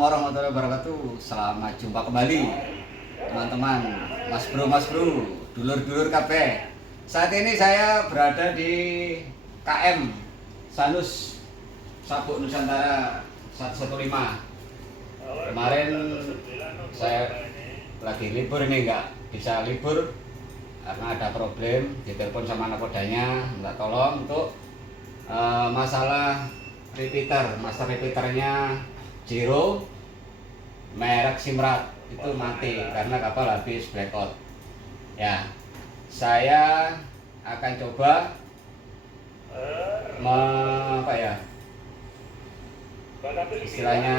warahmatullahi wabarakatuh. Selamat jumpa kembali teman-teman, mas bro, dulur-dulur kabeh. Saat ini saya berada di KM Sanus Sabuk Nusantara 115. Kemarin saya lagi libur, ini nggak bisa libur karena ada problem. Ditelepon sama nakodanya, minta tolong untuk masalah repeater, master repeaternya Giro merek Simrad itu mati karena kapal habis blackout. Ya, saya akan coba istilahnya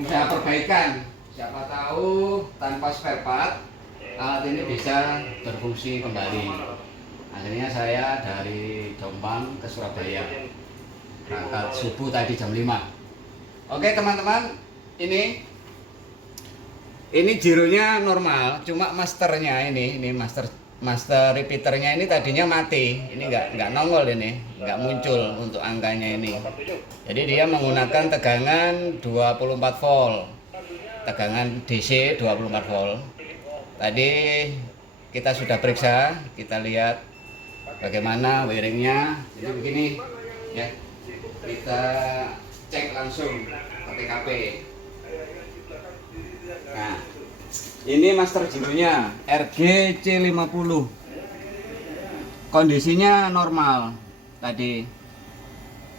usaha perbaikan. Siapa tahu tanpa spare part alat ini bisa berfungsi kembali. Akhirnya saya dari Jombang ke Surabaya, berangkat subuh tadi jam 5. Oke teman-teman, ini Gironya normal, cuma masternya ini master repeaternya ini tadinya mati. Ini nggak nongol, ini nggak muncul untuk angkanya ini. Jadi dia menggunakan tegangan 24 volt, tegangan DC 24 volt. Tadi kita sudah periksa, kita lihat bagaimana wiringnya. Jadi begini ya, kita cek langsung ke TKP. Nah, ini master Gironya RGC50, kondisinya normal tadi.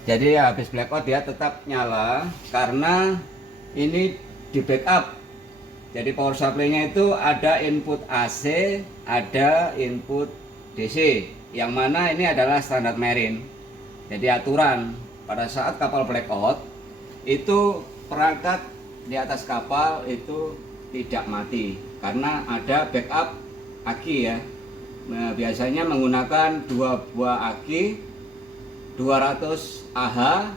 Jadi habis blackout dia tetap nyala karena ini di backup. Jadi power supply-nya itu ada input AC, ada input DC, yang mana ini adalah standar marine. Jadi aturan pada saat kapal blackout itu perangkat di atas kapal itu tidak mati karena ada backup aki ya. Nah, biasanya menggunakan 2 buah aki 200 Ah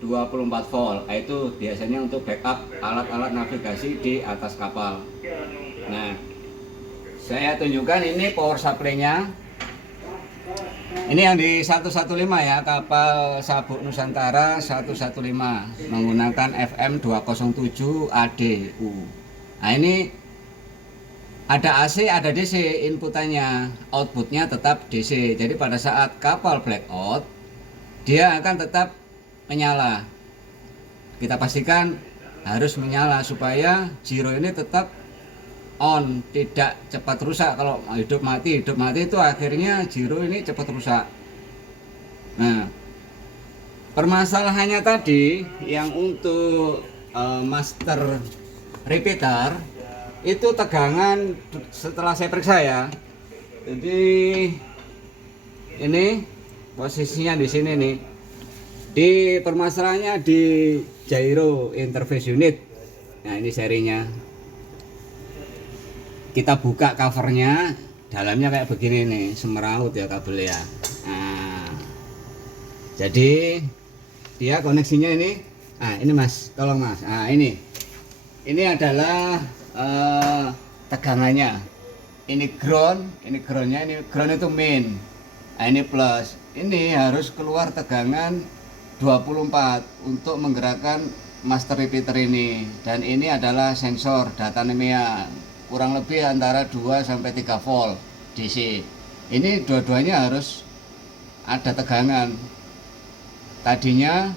24 volt. Itu biasanya untuk backup alat-alat navigasi di atas kapal. Nah, saya tunjukkan ini power supply-nya. Ini yang di 115 ya, kapal Sabuk Nusantara 115 menggunakan FM 207 ADU. Nah, ini ada AC, ada DC inputannya, outputnya tetap DC. Jadi pada saat kapal blackout dia akan tetap menyala. Kita pastikan harus menyala supaya Giro ini tetap on, tidak cepat rusak. Kalau hidup mati itu akhirnya Giro ini cepat rusak. Nah, permasalahannya tadi yang untuk master repeater itu tegangan setelah saya periksa ya. Jadi ini posisinya di sini nih. Di permasalahannya di gyro interface unit. Nah, ini serinya. Kita buka covernya, dalamnya kayak begini nih, semeraut ya kabel ya. Nah, jadi dia koneksinya ini. Nah, ini Mas, tolong Mas. Nah, ini adalah tegangannya. Ini groundnya, ini ground itu main. Nah, ini plus. Ini harus keluar tegangan 24 untuk menggerakkan master repeater ini. Dan ini adalah sensor data anemia, kurang lebih antara 2 sampai 3 volt DC. Ini dua-duanya harus ada tegangan. Tadinya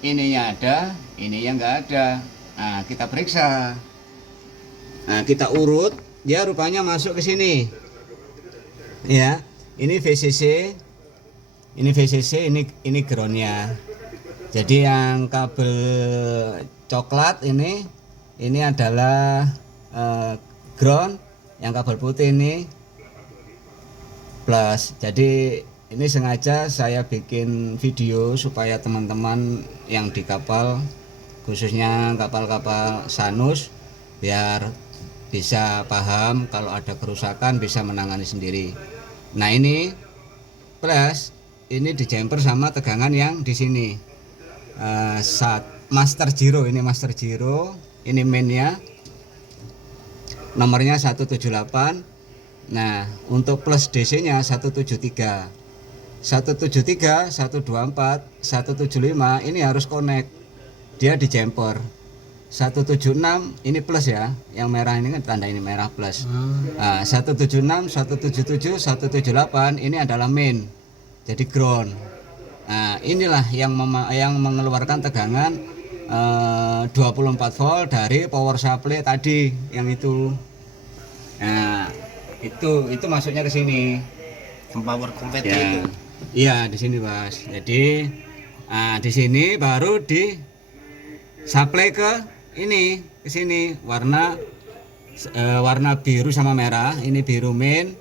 ininya ada, ininya enggak ada. Nah, kita periksa. Nah, kita urut, dia rupanya masuk ke sini. Ya, ini VCC. Ini groundnya. Jadi yang kabel coklat ini adalah ground, yang kabel putih ini plus. Jadi ini sengaja saya bikin video supaya teman-teman yang di kapal, khususnya kapal-kapal Sanus, biar bisa paham kalau ada kerusakan bisa menangani sendiri. Nah, ini plus, ini di jumper sama tegangan yang di sini. Master Giro, ini Master Giro, ini mainnya. Nomornya 178. Nah, untuk plus DC-nya 173. 124, 175 ini harus connect. Dia di jumper. 176 ini plus ya, yang merah ini kan tanda ini merah plus. Nah, 176, 177, 178 ini adalah main, jadi ground. Nah, inilah yang mengeluarkan tegangan 24 volt dari power supply tadi yang itu. Nah, itu masuknya ke sini. Power converter Ya. itu. Iya, di sini, Mas. Jadi di sini baru di supply ke sini warna biru sama merah. Ini biru main,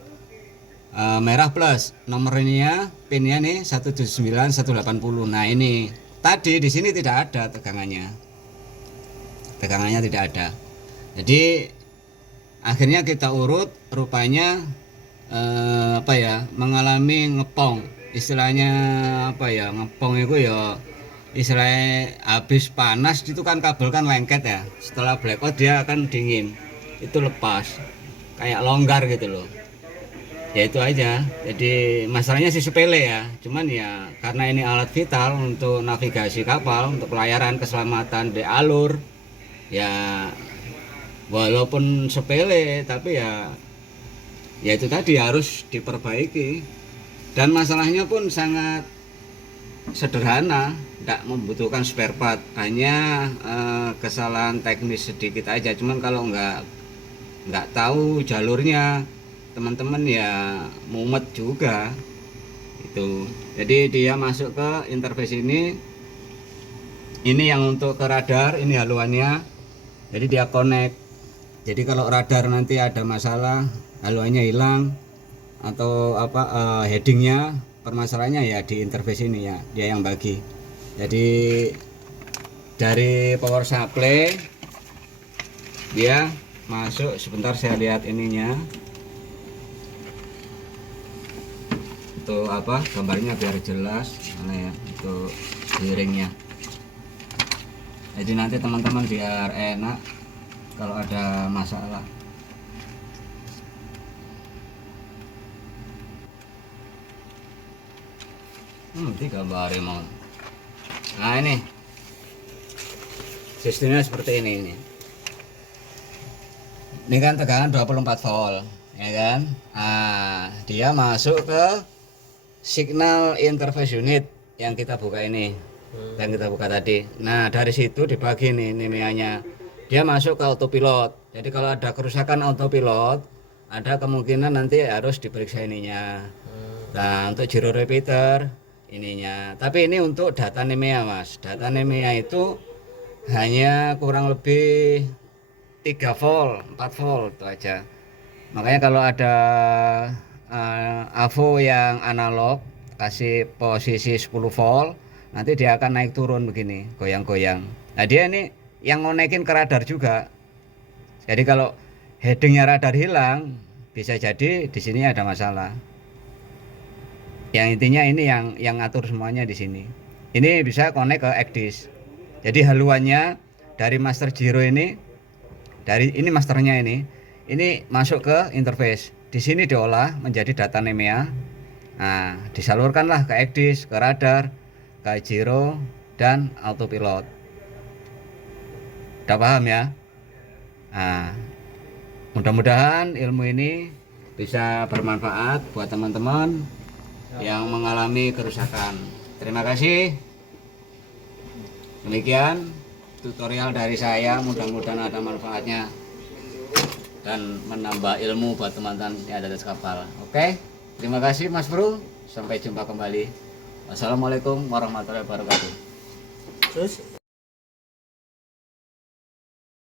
merah plus. Nomornya pinnya nih 179 180. Nah, ini tadi di sini tidak ada tegangannya. Tegangannya tidak ada. Jadi akhirnya kita urut, rupanya mengalami ngepong. Istilahnya ngepong itu ya istilahnya habis panas itu kan kabel kan lengket ya, setelah blackout dia akan dingin, itu lepas kayak longgar gitu loh. Ya itu aja. Jadi masalahnya sih sepele ya, cuman ya karena ini alat vital untuk navigasi kapal, untuk pelayaran keselamatan di alur, ya walaupun sepele tapi ya itu tadi harus diperbaiki. Dan masalahnya pun sangat sederhana, tidak membutuhkan spare part, hanya kesalahan teknis sedikit aja. Cuman kalau nggak tahu jalurnya, teman-teman ya mumet juga itu. Jadi dia masuk ke interface ini yang untuk ke radar, ini haluannya. Jadi dia connect. Jadi kalau radar nanti ada masalah, haluannya hilang atau headingnya permasalahannya ya di interface ini ya, dia yang bagi. Jadi dari power supply dia masuk, sebentar saya lihat ininya untuk gambarnya biar jelas mana ya, untuk wiringnya. Jadi nanti teman-teman biar enak kalau ada masalah. Gambar mau. Nah, ini sistemnya seperti ini. Ini kan tegangan 24 volt, ya kan? Dia masuk ke signal interface unit yang kita buka ini, yang kita buka tadi. Nah, dari situ dibagi nih NEMEA-nya. Dia masuk ke autopilot. Jadi kalau ada kerusakan autopilot, ada kemungkinan nanti harus diperiksa ininya. Nah, untuk gyro repeater ininya. Tapi ini untuk data NEMEA, Mas. Data NEMEA itu hanya kurang lebih 3 volt, 4 volt itu aja. Makanya kalau ada AVO yang analog kasih posisi 10 volt, nanti dia akan naik turun begini, goyang-goyang. Nah, dia ini yang ngonekin ke radar juga. Jadi kalau headingnya radar hilang, bisa jadi di sini ada masalah. Yang intinya ini yang ngatur semuanya di sini. Ini bisa connect ke ECDIS. Jadi haluannya dari master gyro ini, dari ini masternya ini masuk ke interface. Di sini diolah menjadi data NEMEA. Nah, disalurkanlah ke ECDIS, ke radar, ke gyro dan autopilot. Udah paham ya? Nah, mudah-mudahan ilmu ini bisa bermanfaat buat teman-teman yang mengalami kerusakan. Terima kasih. Demikian tutorial dari saya, mudah-mudahan ada manfaatnya dan menambah ilmu buat teman-teman yang ada di atas kapal. Oke, terima kasih Mas Bro. Sampai jumpa kembali. Wassalamualaikum warahmatullahi wabarakatuh. Terus